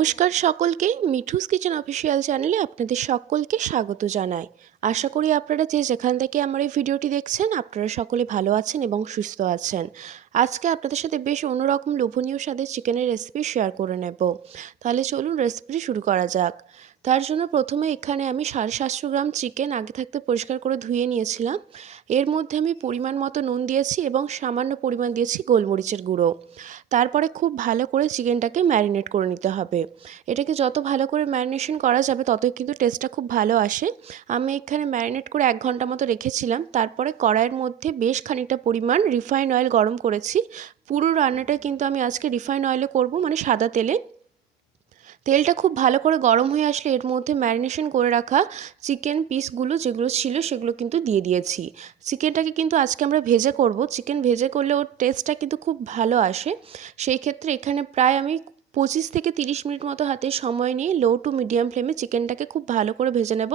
নমস্কার সকলকে, Mithu's kitchen official চ্যানেলে আপনাদের সকলকে স্বাগত জানাই। আশা করি আপনারা যে যেখান থেকে আমার এই ভিডিওটি দেখছেন আপনারা সকলে ভালো আছেন এবং সুস্থ আছেন। আজকে আপনাদের সাথে বেশ অন্যরকম লোভনীয় স্বাদের চিকেনের রেসিপি শেয়ার করে নেব। তাহলে চলুন রেসিপিটি শুরু করা যাক। তার জন্য প্রথমে এখানে আমি 750 গ্রাম চিকেন আগে থাকতে পরিষ্কার করে ধুয়ে নিয়েছিলাম। এর মধ্যে আমি পরিমাণ মতো নুন দিয়েছি এবং সামান্য পরিমাণ দিয়েছি গোলমরিচের গুঁড়ো। তারপরে খুব ভালো করে চিকেনটাকে ম্যারিনেট করে নিতে হবে। এটাকে যত ভালো করে ম্যারিনেশন করা যাবে ততই কিন্তু টেস্টটা খুব ভালো আসে। আমি এখানে ম্যারিনেট করে 1 ঘন্টা মতো রেখেছিলাম। তারপরে কড়াইয়ের মধ্যে বেশ খানিকটা পরিমাণ রিফাইন অয়েল গরম করেছি। পুরো রান্নাটা কিন্তু আমি আজকে রিফাইন অয়েলে করব, মানে সাদা তেলে। তেলটা খুব ভালো করে গরম হয়ে আসলে এর মধ্যে ম্যারিনেশন করে রাখা চিকেন পিসগুলো যেগুলো ছিল সেগুলো কিন্তু দিয়ে দিয়েছি। চিকেনটাকে কিন্তু আজকে আমরা ভেজে করব। চিকেন ভেজে করলে ওর টেস্টটা কিন্তু খুব ভালো আসে। সেই ক্ষেত্রে এখানে প্রায় আমি 25 থেকে 30 মিনিট মতো হাতে সময় নিয়ে লো টু মিডিয়াম ফ্লেমে চিকেনটাকে খুব ভালো করে ভেজে নেব।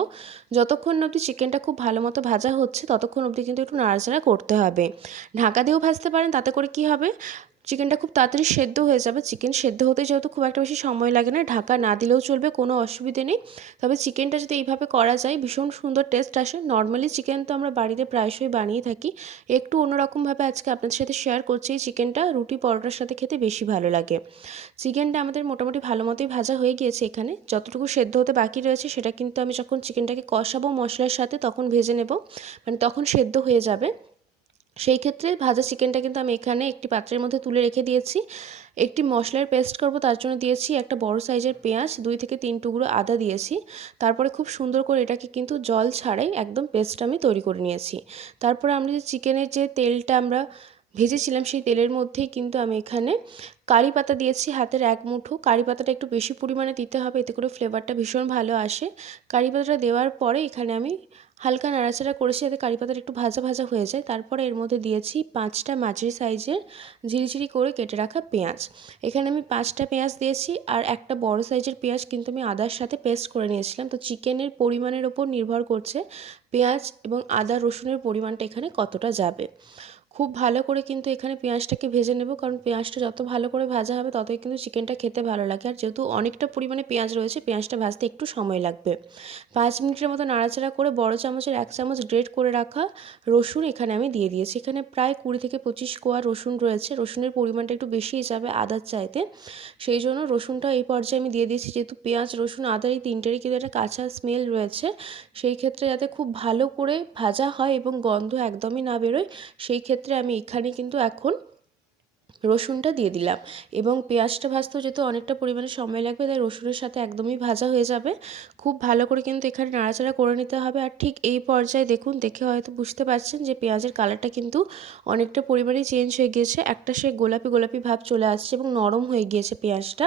যতক্ষণ না অবধি চিকেনটা খুব ভালো মতো ভাজা হচ্ছে ততক্ষণ অবধি কিন্তু একটু নাড়াচাড়া করতে হবে। ঢাকা দিয়েও ভাজতে পারেন, তাতে করে কি হবে, চিকেনটা খুব তাড়াতাড়ি সেদ্ধ হয়ে যাবে। চিকেন সেদ্ধ হতে যেহেতু খুব একটা বেশি সময় লাগে না, ঢাকা না দিলেও চলবে, কোনো অসুবিধে নেই। তবে চিকেনটা যদি এইভাবে করা যায় ভীষণ সুন্দর টেস্ট আসে। নর্মালি চিকেন তো আমরা বাড়িতে প্রায়শই বানিয়ে থাকি, একটু অন্যরকমভাবে আজকে আপনাদের সাথে শেয়ার করছি। এই চিকেনটা রুটি পরোটার সাথে খেতে বেশি ভালো লাগে। চিকেনটা আমাদের মোটামুটি ভালো মতোই ভাজা হয়ে গিয়েছে। এখানে যতটুকু সেদ্ধ হতে বাকি রয়েছে সেটা কিন্তু আমি যখন চিকেনটাকে কষাবো মশলার সাথে তখন ভেজে নেব, মানে তখন সেদ্ধ হয়ে যাবে। সেই ক্ষেত্রে ভাজা চিকেনটা কিন্তু আমি এখানে একটি পাত্রের মধ্যে তুলে রেখে দিয়েছি। একটি মশলার পেস্ট করব, তার জন্য দিয়েছি একটা বড় সাইজের পেঁয়াজ, 2 থেকে 3 টুকরো আদা দিয়েছি। তারপরে খুব সুন্দর করে এটাকে কিন্তু জল ছাড়াই একদম পেস্ট আমি তৈরি করে নিয়েছি। তারপরে আমরা যে চিকেনের যে তেলটা আমরা ভেজেছিলাম সেই তেলের মধ্যেই কিন্তু আমি এখানে কারি পাতা দিয়েছি হাতের 1 মুঠো। কারি পাতাটা একটু বেশি পরিমাণে দিতে হবে, এতে করে ফ্লেভারটা ভীষণ ভালো আসে। কারি পাতাটা দেওয়ার পরে এখানে আমি হালকা নাড়াচাড়া করেছি যাতে কারি পাতাটা একটু ভাজা ভাজা হয়ে যায়। তারপরে এর মধ্যে দিয়েছি 5টা মাঝারি সাইজের ঝিরিঝিরি করে কেটে রাখা পেঁয়াজ। এখানে আমি 5টা পেঁয়াজ দিয়েছি, আর একটা বড় সাইজের পেঁয়াজ কিন্তু আমি আদার সাথে পেস্ট করে নিয়েছিলাম। তো চিকেনের পরিমাণের ওপর নির্ভর করছে পেঁয়াজ এবং আদা রসুনের পরিমাণটা এখানে কতটা যাবে। খুব ভালো করে কিন্তু এখানে পেঁয়াজটাকে ভেজে নেব, কারণ পেঁয়াজটা যত ভালো করে ভাজা হবে ততই কিন্তু চিকেনটা খেতে ভালো লাগে। আর যেহেতু অনেকটা পরিমাণে পেঁয়াজ রয়েছে, পেঁয়াজটা ভাজতে একটু সময় লাগবে। 5 মিনিটের মতো নাড়াচাড়া করে বড় চামচের 1 চামচ গ্রেট করে রাখা রসুন এখানে আমি দিয়ে দিয়েছি। এখানে প্রায় 20 থেকে 25 কোয়া রসুন রয়েছে। রসুনের পরিমাণটা একটু বেশিই যাবে আদার চাইতে, সেই জন্য রসুনটা এই পর্যায়ে আমি দিয়ে দিয়েছি। যেহেতু পেঁয়াজ রসুন আদার এই তিনটেরই কিন্তু একটা কাঁচা স্মেল রয়েছে, সেই ক্ষেত্রে যাতে খুব ভালো করে ভাজা হয় এবং গন্ধ একদমই না বেরোয়, সেই ক্ষেত্রে আমি এখানে কিন্তু এখন রসুনটা দিয়ে দিলাম। এবং পেঁয়াজটা ভাজতেও যেহেতু অনেকটা পরিমাণে সময় লাগবে, তাই রসুনের সাথে একদমই ভাজা হয়ে যাবে। খুব ভালো করে কিন্তু এখানে নাড়াচাড়া করে নিতে হবে। আর ঠিক এই পর্যায়ে দেখুন, দেখে হয়তো বুঝতে পারছেন যে পেঁয়াজের কালারটা কিন্তু অনেকটা পরিমাণে চেঞ্জ হয়ে গিয়েছে। একটা সে গোলাপি গোলাপি ভাব চলে আসছে এবং নরম হয়ে গিয়েছে পেঁয়াজটা।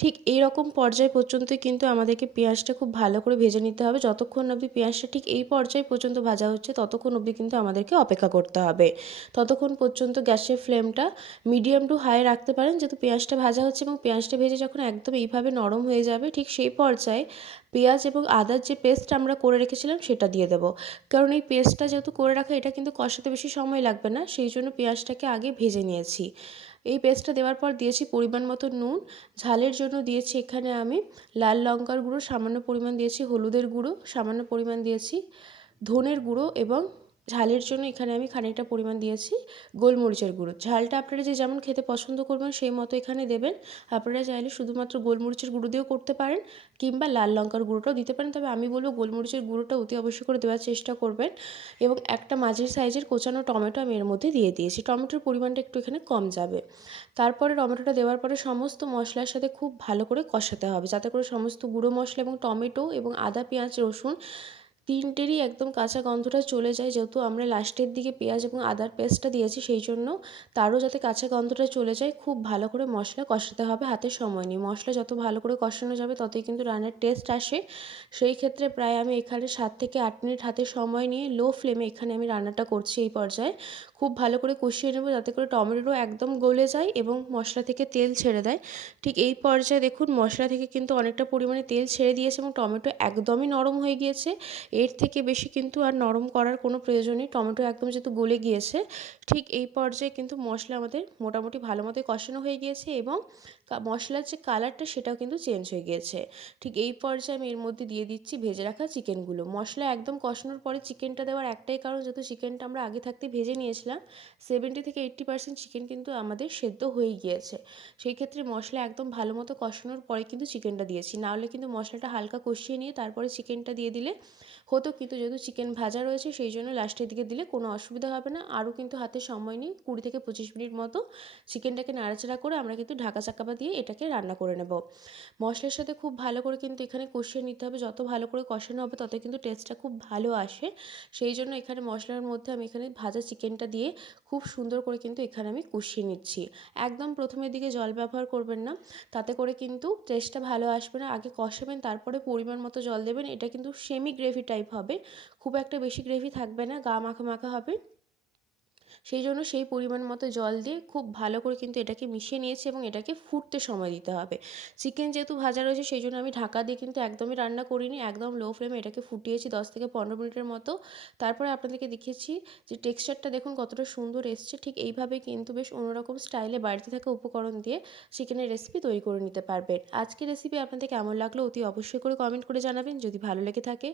ঠিক এই রকম পর্যায় পর্যন্তই কিন্তু আমাদেরকে পেঁয়াজটা খুব ভালো করে ভেজে নিতে হবে। যতক্ষণ অবধি পেঁয়াজটা ঠিক এই পর্যায় পর্যন্ত ভাজা হচ্ছে ততক্ষণ অবধি কিন্তু আমাদেরকে অপেক্ষা করতে হবে। ততক্ষণ পর্যন্ত গ্যাসের ফ্লেমটা মিডিয়াম টু হাই রাখতে পারেন, যেহেতু পেঁয়াজটা ভাজা হচ্ছে। এবং পেঁয়াজটা ভেজে যখন একদম এইভাবে নরম হয়ে যাবে ঠিক সেই পর্যায়ে পেঁয়াজ এবং আদার যে পেস্ট আমরা করে রেখেছিলাম সেটা দিয়ে দেবো। কারণ এই পেস্টটা যেহেতু করে রাখা, এটা কিন্তু কষাতে বেশি সময় লাগবে না, সেই জন্য পেঁয়াজটাকে আগে ভেজে নিয়েছি। এই পেস্টটা দেওয়ার পর দিয়েছি পরিমাণ মতো নুন। ঝালের জন্য দিয়েছি এখানে আমি লাল লঙ্কার গুঁড়ো সামান্য পরিমাণ দিয়েছি, হলুদের গুঁড়ো সামান্য পরিমাণ দিয়েছি, ধনের গুঁড়ো, এবং ঝালের জন্য এখানে আমি খানিকটা পরিমাণ দিয়েছি গোলমরিচের গুঁড়ো। ঝালটা আপনারা যে যেমন খেতে পছন্দ করবেন সেই মতো এখানে দেবেন। আপনারা চাইলে শুধুমাত্র গোলমরিচের গুঁড়ো দিয়েও করতে পারেন, কিংবা লাল লঙ্কার গুঁড়োটাও দিতে পারেন। তবে আমি বলবো গোলমরিচের গুঁড়োটা অতি অবশ্যই করে দেওয়ার চেষ্টা করবেন। এবং একটা মাঝারি সাইজের কোচানো টমেটো আমি এর মধ্যে দিয়ে দিয়েছি। টমেটোর পরিমাণটা একটু এখানে কম যাবে। তারপরে টমেটোটা দেওয়ার পরে সমস্ত মশলার সাথে খুব ভালো করে কষাতে হবে, যাতে করে সমস্ত গুঁড়ো মশলা এবং টমেটো এবং আদা পেঁয়াজ রসুন তিনটেরই একদম কাঁচা গন্ধটা চলে যায়। যেহেতু আমরা লাস্টের দিকে পেঁয়াজ এবং আদার পেস্টটা দিয়েছি, সেই জন্য তারও যাতে কাঁচা গন্ধটা চলে যায় খুব ভালো করে মশলা কষাতে হবে হাতে সময় নিয়ে। মশলা যত ভালো করে কষানো যাবে ততই কিন্তু রান্নার টেস্ট আসে। সেই ক্ষেত্রে প্রায় আমি এখানে 7 থেকে 8 মিনিট হাতে সময় নিয়ে লো ফ্লেমে এখানে আমি রান্নাটা করছি। এই পর্যায়ে খুব ভালো করে কষিয়ে নেব, যাতে করে টমেটো একদম গলে যায় এবং মশলা থেকে তেল ছেড়ে দেয়। ঠিক এই পর্যায়ে দেখুন মশলা থেকে কিন্তু অনেকটা পরিমাণে তেল ছেড়ে দিয়েছে এবং টমেটো একদমই নরম হয়ে গিয়েছে। এর থেকে বেশি কিন্তু আর নরম করার কোনো প্রয়োজন নেই, টমেটো একদম যেহেতু গলে গিয়েছে। ঠিক এই পর্যায়ে কিন্তু মশলা আমাদের মোটামুটি ভালো মতোই কষানো হয়ে গিয়েছে এবং মশলার যে কালারটা সেটাও কিন্তু চেঞ্জ হয়ে গিয়েছে। ঠিক এই পর্যায়ে আমি এর মধ্যে দিয়ে দিচ্ছি ভেজে রাখা চিকেনগুলো। মশলা একদম কষানোর পরে চিকেনটা দেওয়ার একটাই কারণ, যেহেতু চিকেনটা আমরা আগে থাকতে ভেজে নিয়েছিলাম, 70 থেকে 80% চিকেন কিন্তু আমাদের সেদ্ধ হয়েই গিয়েছে। সেই ক্ষেত্রে মশলা একদম ভালো মতো কষানোর পরে কিন্তু চিকেনটা দিয়েছি। নাহলে কিন্তু মশলাটা হালকা কষিয়ে নিয়ে তারপরে চিকেনটা দিয়ে দিলে হতো, কিন্তু যেহেতু চিকেন ভাজা রয়েছে সেই জন্য লাস্টের দিকে দিলে কোনো অসুবিধা হবে না। আরও কিন্তু হাতে সময় নিয়ে 20 থেকে 25 মিনিট মতো চিকেনটাকে নাড়াচাড়া করে আমরা কিন্তু ঢাকা চাপা দিয়ে এটাকে রান্না করে নেব। মশলার সাথে খুব ভালো করে কিন্তু এখানে কষিয়ে নিতে হবে। যত ভালো করে কষানো হবে তত কিন্তু টেস্টটা খুব ভালো আসে। সেই জন্য এখানে মশলার মধ্যে আমি এখানে ভাজা চিকেনটা দিয়ে খুব সুন্দর করে কিন্তু এখানে আমি কষিয়ে নিচ্ছি। একদম প্রথমের দিকে জল ব্যবহার করবেন না, তাতে করে কিন্তু টেস্টটা ভালো আসবে না। আগে কষাবেন, তারপরে পরিমাণ মতো জল দেবেন। এটা কিন্তু সেমি গ্রেভি টাইপ হবে, খুব একটা বেশি গ্রেভি থাকবে না, গা মাখা মাখা হবে। সেই জন্য সেই পরিমাণ মতো জল দিয়ে খুব ভালো করে কিন্তু এটাকে মিশিয়ে নিয়েছি এবং এটাকে ফুটতে সময় দিতে হবে। চিকেন যেহেতু ভাজা রয়েছে সেই জন্য আমি ঢাকা দিয়ে কিন্তু একদমই রান্না করিনি, একদম লো ফ্লেমে এটাকে ফুটিয়েছি 10 থেকে 15 মিনিটের মতো। তারপরে আপনাদেরকে দেখিয়েছি যে টেক্সচারটা দেখুন কতটা সুন্দর এসছে। ঠিক এইভাবে কিন্তু বেশ অন্যরকম স্টাইলে বাড়িতে থাকা উপকরণ দিয়ে চিকেনের রেসিপি তৈরি করে নিতে পারবেন। আজকের রেসিপি আপনাদের কেমন লাগলো অতি অবশ্যই করে কমেন্ট করে জানাবেন। যদি ভালো লেগে থাকে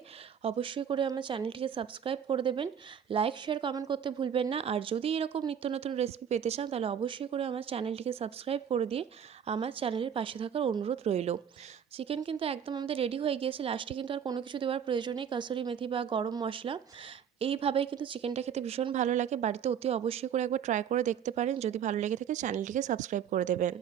অবশ্যই করে আমার চ্যানেলটিকে সাবস্ক্রাইব করে দেবেন। লাইক, শেয়ার, কমেন্ট করতে ভুলবেন না। আর যদি এরকম নিত্য নতুন রেসিপি পেতে চান তাহলে অবশ্যই করে আমার চ্যানেলটিকে সাবস্ক্রাইব করে দিয়ে আমার চ্যানেলের পাশে থাকার অনুরোধ রইল। চিকেন কিন্তু একদম আমাদের রেডি হয়ে গিয়েছে। লাস্টে কিন্তু আর কোনো কিছু দেওয়ার প্রয়োজন নেই, কাসুরি মেথি বা গরম মশলা। এইভাবেই কিন্তু চিকেনটা খেতে ভীষণ ভালো লাগে। বাড়িতে অতি অবশ্যই করে একবার ট্রাই করে দেখতে পারেন। যদি ভালো লেগে থাকে চ্যানেলটিকে সাবস্ক্রাইব করে দেবেন।